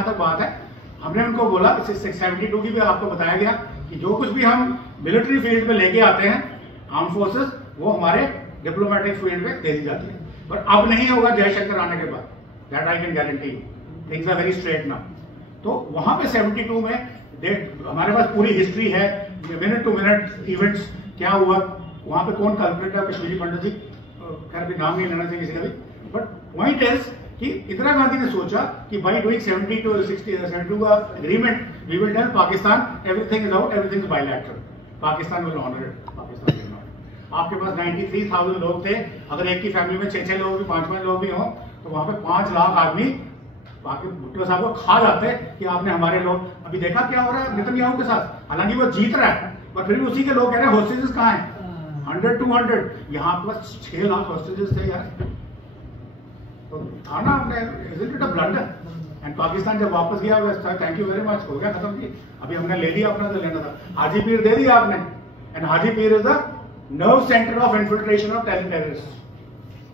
जहां तक बात है, हमने उनको बोला 72 की भी आपको बताया गया कि जो कुछ भी हम मिलिट्री फील्ड में लेके आते हैं आर्म फोर्सेस, वो हमारे डिप्लोमेटिक फील्ड में दे दी जाती है। पर अब नहीं होगा जयशंकर आने के बाद, that I can guarantee you, things are very straight now. तो वहां पे 72 में हमारे पास पूरी हिस्ट्री है, मिनट टू मिनट इवेंट्स क्या हुआ, वहां पे कौन कल्प्रिट है, कश्मीरी पंडित जी, खैर भी नाम नहीं लेना चाहिए किसी का भी, बट पॉइंट इज कि इंदिरा गांधी ने सोचा कि बाई डूइंग 72 का agreement we will tell Pakistan everything is out, everything is bilateral, Pakistan will honour it, Pakistan will not. आपके पास 93,000 लोग थे, अगर एक की फैमिली में 6 लोग भी 5 लोग भी हों तो वहां पे 5 लाख आदमी बाकी भुट्टो साहब को खा जाते कि आपने हमारे लोग, अभी देखा क्या हो रहा है नेतन्याहू के साथ, हालांकि वो जीत रहा है पर फिर भी उसी के लोग कह रहे हैं हॉस्टेजेस कहाँ हैं, 100-200, यहाँ पर 6 लाख हॉस्टेजेस थे यार, तो था ना आपने, isn't it a blunder? And Pakistan जब वापस गया, थैंक यू वेरी मच, हो गया खत्म की, अभी हमने ले लिया अपना जो लेना था, हाजी पीर दे दिया आपने, and Haji Pir is the nerve centre of infiltration of terrorist.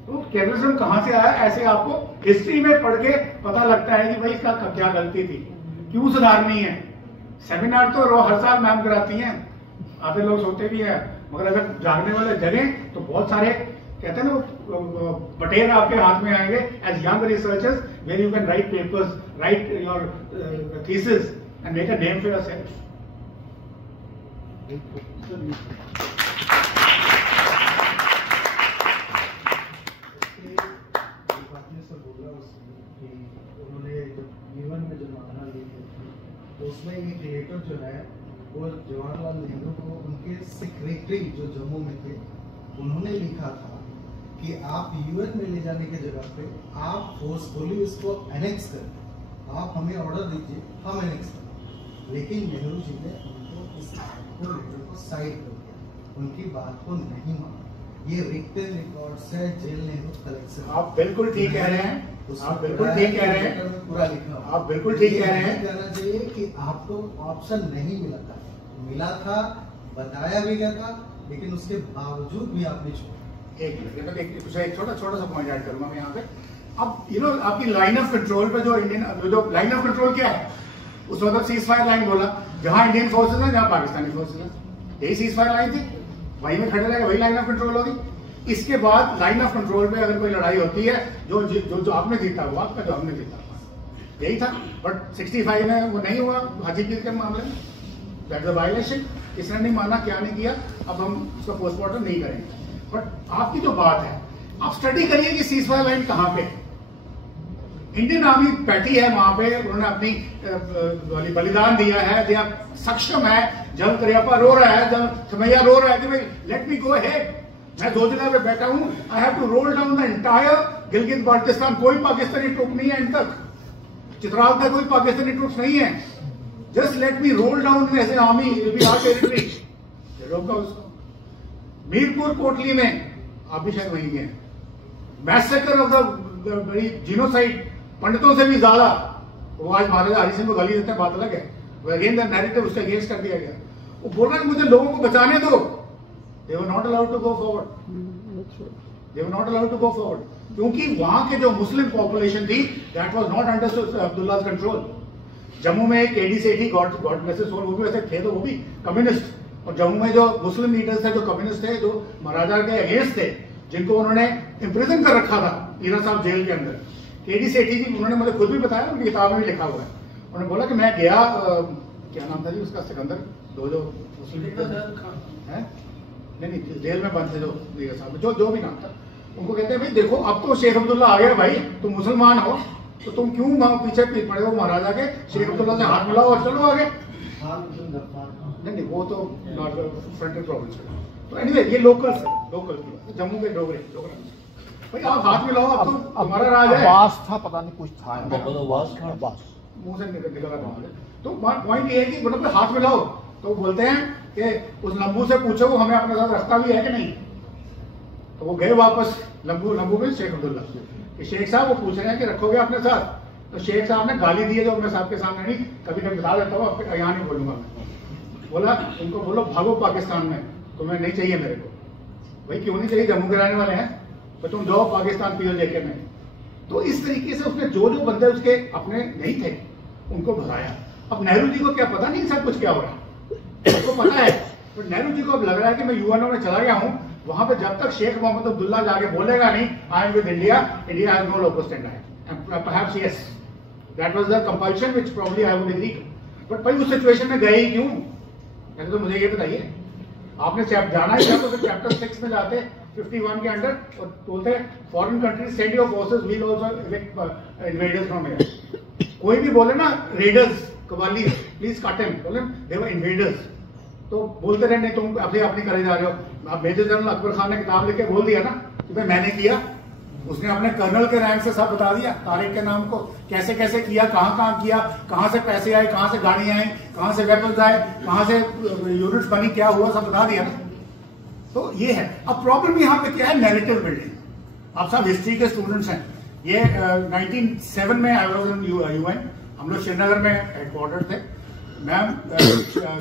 तो टेररिज्म कहां से आया, ऐसे आपको हिस्ट्री में पढ़ के पता लगता है कि भाई इसका क्या गलती थी, क्यों सुधारनी है। सेमिनार तो हर साल मैम कराती हैं, आधे लोग सोते भी हैं, मगर अगर जागने वाले जगह तो बहुत सारे कहते हैं ना बटेर आपके हाथ में आएंगे as young researchers, where you can write papers, write your thesis and make a name for yourself. उसमें एक लेटर जो है वो जवाहरलाल नेहरू को उनके सेक्रेटरी जो जम्मू में थे उन्होंने लिखा था कि आप यूएन में ले जाने की जगह पे आप फोर्सफुली इसको एनेक्स करें, आप हमें ऑर्डर दीजिए, हम एनेक्स करें। लेकिन नेहरू जी ने उनको इस लेटर को साइड कर दिया, उनकी बात को नहीं माना। ये रिक्टेड रिकॉर्ड्स है जेल नेहरू कलेक्शन। आप बिल्कुल ठीक कह रहे हैं, आप बिल्कुल ठीक कह रहे हैं, पूरा लिखा, आप बिल्कुल ठीक कह रहे हैं। कहना चाहिए कि आपको ऑप्शन नहीं मिला था, मिला था, बताया भी गया था, लेकिन उसके बावजूद भी आपने छोड़ा। एक मिनट, एक छोटा सा पॉइंट ऐड करूंगा मैं यहाँ पे। अब आपकी लाइन ऑफ कंट्रोल पे जो इंडियन जो लाइन ऑफ कंट्रोल क्या है, उस वक्त सीज फायर लाइन बोला, जहां इंडियन फोर्सेज है जहां पाकिस्तानी फोर्सेज है, यही सीज फायर लाइन थी, वहीं में खड़े रहेगा, वही लाइन ऑफ कंट्रोल होगी। इसके बाद लाइन ऑफ कंट्रोल पे अगर कोई लड़ाई होती है, जो आपने जीता हुआ आपका, जो हमने जीता हुआ, यही था। बट 65 में वो नहीं हुआ हाजी पीर के मामले में, दैट इज अ वायलेशन, इसने नहीं माना, क्या नहीं किया, अब हम उसका पोस्टमार्टम नहीं करेंगे। बट आपकी जो बात है, आप स्टडी करिए कि सीज फायर लाइन कहां पे है। इंडियन आर्मी बैठी है वहां पे, उन्होंने अपनी बलिदान दिया है, सक्षम है, जब करियप्पा रो रहा है, जब समैया रो रहा है कि भाई लेट मी गो अहेड, मैं 2 जगह पे बैठा हूं, I have to roll down the entire Gilgit Baltistan, कोई पाकिस्तानी ट्रुप नहीं है, इन तक चित्राल तक कोई पाकिस्तानी ट्रुप्स नहीं है, just let me roll down as an army, it will be our territory. रोका उसको। मीरपुर कोटली में आप भी शायद वहीं गए, मैसेकर ऑफ द जीनोसाइड, पंडितों से भी ज्यादा, वो आज महाराजा हरि सिंह को गाली देते हैं, बात अलग है, वो अगेन द नैरेटिव उसका अगेंस्ट कर दिया गया। वो बोल रहा है कि मुझे लोगों को बचाने दो, they were not allowed to go forward, they were not allowed to go forward, क्योंकि वहां के जो मुस्लिम पॉपुलेशन थी that was not under Abdullah control. Jammu में एक एडी सेठी, गॉड ब्लेस हिज सोल, वो भी वैसे थे, तो वो भी कम्युनिस्ट, और जम्मू में जो मुस्लिम लीडर्स थे, जो कम्युनिस्ट थे, जो महाराजा के अगेंस्ट थे, जिनको उन्होंने इम्प्रिजन कर रखा था ईरा साहब जेल के अंदर, केडी सेठी जी, उन्होंने मुझे खुद भी बताया, उनकी किताब में भी लिखा हुआ है। उन्होंने बोला कि मैं गया, क्या नाम था जी उसका, सिकंदर, जो मुस्लिम है, नहीं जेल में बंद थे जो ईरा साहब, जो भी नाम था, उनको कहते हैं भाई देखो अब तो शेख अब्दुल्ला आ गया भाई, तुम मुसलमान हो तो तुम क्यों पीछे पड़े हो महाराजा के, शेख अब्दुल्ला से हाथ मिलाओ और चलो आगे। नहीं वो तो फ्रंटल प्रॉब्लम्स है। तो एनीवे ये लोकल्स है, लोकल जम्मू के डोगरे भाई, आप हाथ मिलाओ, अब तो हमारा राज है। अब्बास था, पता नहीं कुछ था, मुंह से निकल रहा था। तो पॉइंट ये है कि मतलब हाथ मिलाओ, तो बोलते हैं कि उस लंबू से पूछो वो हमें अपने साथ रखता भी है कि नहीं। तो वो गए वापस, लंबू में शेख अब्दुल्ला, कि शेख साहब वो पूछ रहे हैं कि रखोगे अपने साथ, तो शेख साहब ने गाली दी है, जो मैं साहब के सामने नहीं, कभी कभी बता देता हूँ, यहाँ नहीं बोलूंगा मैं। बोला उनको बोलो भागो पाकिस्तान में, तुम्हें नहीं चाहिए मेरे को। भाई क्यों नहीं चाहिए, जम्मू के रहने वाले हैं, तो तुम जाओ पाकिस्तान पियो लेके में। तो इस तरीके से उसने जो बंदे उसके अपने नहीं थे उनको भगाया। अब नेहरू जी को क्या पता नहीं सब कुछ क्या हो रहा है, उनको पता है, बट नेहरू जी को अब लग रहा है कि मैं यूएनओ में चला गया हूँ, वहां पे जब तक शेख मोहम्मद अब्दुल्ला जाके बोलेगा नहीं I am with India, India has no local stand, and perhaps yes that was the compulsion which probably I would agree. But भाई उस सिचुएशन में गए ही क्यों, पहले तो मुझे ये बताइए। आपने जाना ही था तो फिर चैप्टर 6 में जाते 51 के अंडर और बोलते foreign countries send your forces, we will also evict invaders from here. कोई भी बोले ना रेडर्स कवाली प्लीज कट हिम, बोले दे वर इन्वेडर्स, तो बोलते रहे नहीं तुम अपने अपनी करे जा रहे हो। अब मेजर जनरल अकबर खान ने किताब लिख के बोल दिया ना कि भाई मैंने किया, उसने अपने कर्नल के रैंक से सब बता दिया, तारिक के नाम को कैसे कैसे किया, कहां किया, कहां से पैसे आए, कहां से गाड़ी आई, कहां से वेपन्स आए, कहां से यूनिट्स बनी, क्या हुआ, सब बता दिया ना। तो ये है। अब प्रॉब्लम यहाँ पे क्या है, नैरेटिव बिल्डिंग। आप सब हिस्ट्री के स्टूडेंट्स हैं। ये 1907 में आई वाज इन यूएन, हम लोग श्रीनगर में हेडक्वार्टर थे। मैम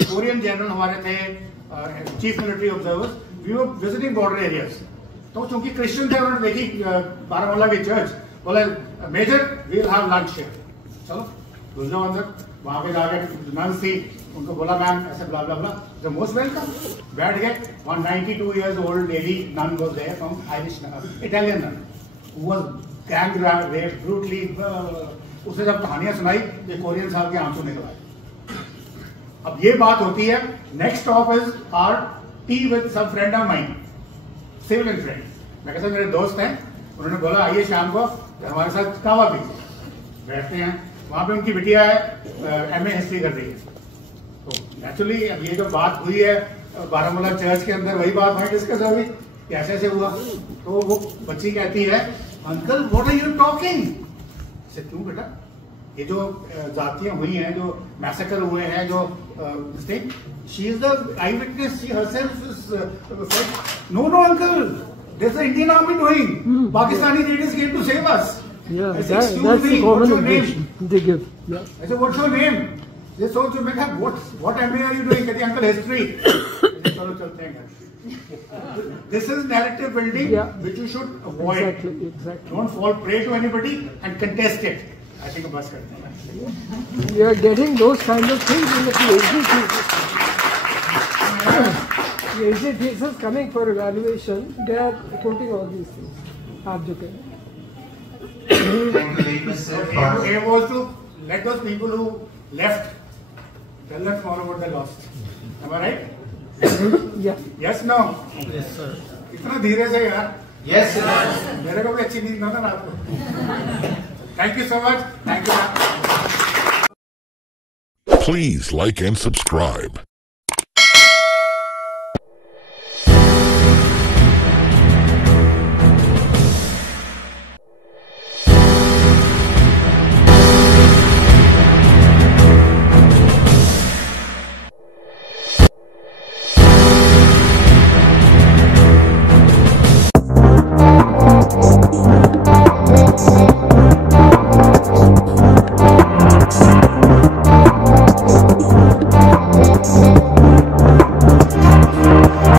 कोरियन जनरल हमारे थे, chief military observers, we were visiting border areas. तो चूंकि क्रिश्चियन थे, उन्होंने देखी बारामूला की चर्च, बोले major we will have lunch here, चलो घुस जाओ अंदर। वहां पे जाके नन थी, उनको बोला मैम ऐसे ब्ला ब्ला ब्ला, द मोस्ट वेलकम, बैठ गए। 192 years old lady nun was there from Irish Italian nun who was gang raped brutally। उसने जब कहानियां सुनाई ये कोरियन साहब के आंसू निकल आए। अब ये बात होती है। Next stop is our tea with some friend of mind, civilian friend. मैं कहता मेरे दोस्त हैं, उन्होंने बोला आइए शाम को हमारे साथ कावा पी, बैठते हैं। वहां पे उनकी बिटिया है MA हिस्ट्री कर रही है। तो नेचुरली अब ये जो बात हुई है बारामूला चर्च के अंदर, वही बात वहां डिस्कस होगी कैसे ऐसे हुआ। तो वो बच्ची कहती है uncle what are you talking, से क्यों बेटा, ये जो जातियां हुई हैं, जो मैसेकर हुए हैं, जो she is the eye witness, she herself is no uncle, this is the Indian army doing, Pakistani raiders came to save us. Yeah, that's the common impression they give. Yeah. I said, what's your name? They told you, मैं कहा, what MA are you doing? कहती uncle history. चलो चलते हैं। This is narrative building, Yeah. which you should avoid. Exactly. Don't fall prey to anybody and contest it. I think बस करते हैं। We are getting those kind of things in the PhD thesis. PhD thesis coming for evaluation, they are quoting all these things. आप जो कह रहे हैं। Aim was to let those people who left tell them more about the lost. Am I right? Yeah. Yes, no? Yes, sir. इतना धीरे से यार। Yes, sir. मेरे को भी अच्छी नींद ना रात को। Thank you so much. Thank you. Please like and subscribe.